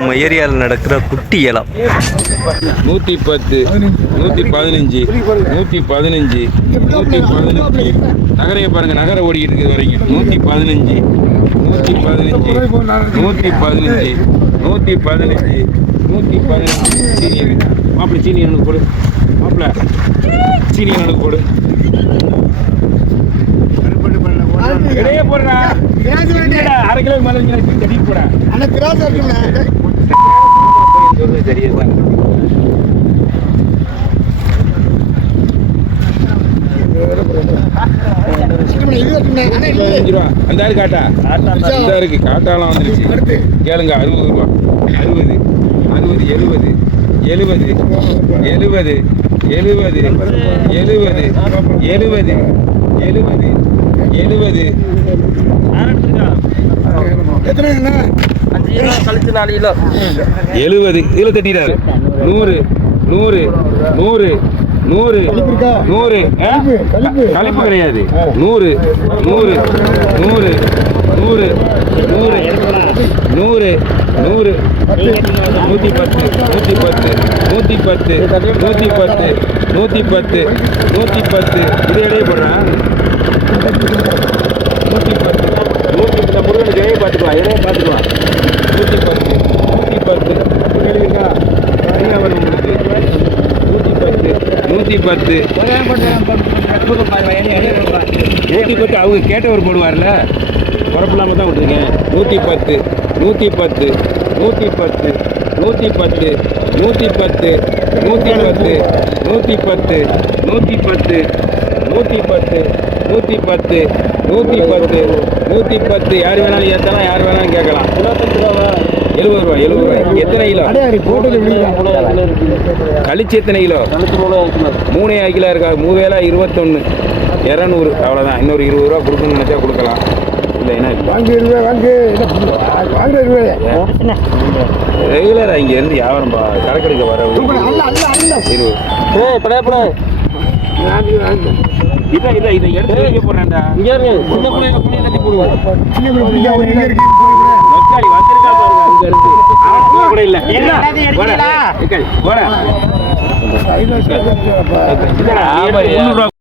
நம்ம ஏரியாவில் நடக்கிற குட்டி ஏலம் 110, 115, 115, 115. நகரையை பாருங்க, நகரை ஓடிக்கிட்டு இருக்குது வரைக்கும். 115, 115, 115, 115. சீனி மாப்பிள்ள, சீனி எனக்கு கொடு. மாப்பிள்ள, சீனி எனக்கு கொடு. இடையே போடுறா, 1/2 கிலோ மேலே கட்டி போடா. தெரியுதான் அந்த காட்டா இந்த இருக்கு, காட்டாலாம் வந்துருச்சு. கேளுங்க, 60 ரூபா, 60, 60, 70, 70, 70, 70, 70, 70, 70, 70. கழிச்சு 4 கிலோ 70 இதில் தட்டிட்டாரு. 100, 100, 100, 100, 100. கழிப்பு கிடையாது. 100, 100, 100, 100, 100, 100, 100, 110, 110, 110, 110, 110, 110. இது இடையே போடுறான். 110, 110. முருகனுக்கு இடையே பார்த்துக்கலாம், இடையே பார்த்துக்கலாம். 110, 110. கேளுங்கக்கா, சரியா வரும் உங்களுக்கு. 110, 110. அவங்க கேட்டவர் போடுவார்ல, குறப்பில்லாமல் தான் விட்டுருங்க. 110, 110, 110, 110, 110, 110, 110, 110, 110, 110, 110, 110. யார் வேணாலும் ஏற்றலாம், யார் வேணாலும் கேட்கலாம். 70 ரூபா, 70 ரூபாய். எத்தனை கிலோ கழிச்சு? எத்தனை கிலோ? 3 கிலோ இருக்கா? 3 வேலை 21, 200. அவ்வளோதான். இன்னொரு 20 ரூபா கொடுக்கணும்னு நினச்சா கொடுக்கலாம். இல்லை என்ன ரெகுலராக இங்கேருந்து வியாபாரம் கடைக்கடைக்க வர 20. இதை எடுத்து வைக்க போறேன்டா. இங்கே சின்ன பிள்ளைங்க புளியை தட்டி போடுவோம். வச்சாலி வச்சிருக்கா பாருங்க, அங்க இருக்கு. அவன் கூட இல்ல. போட போட.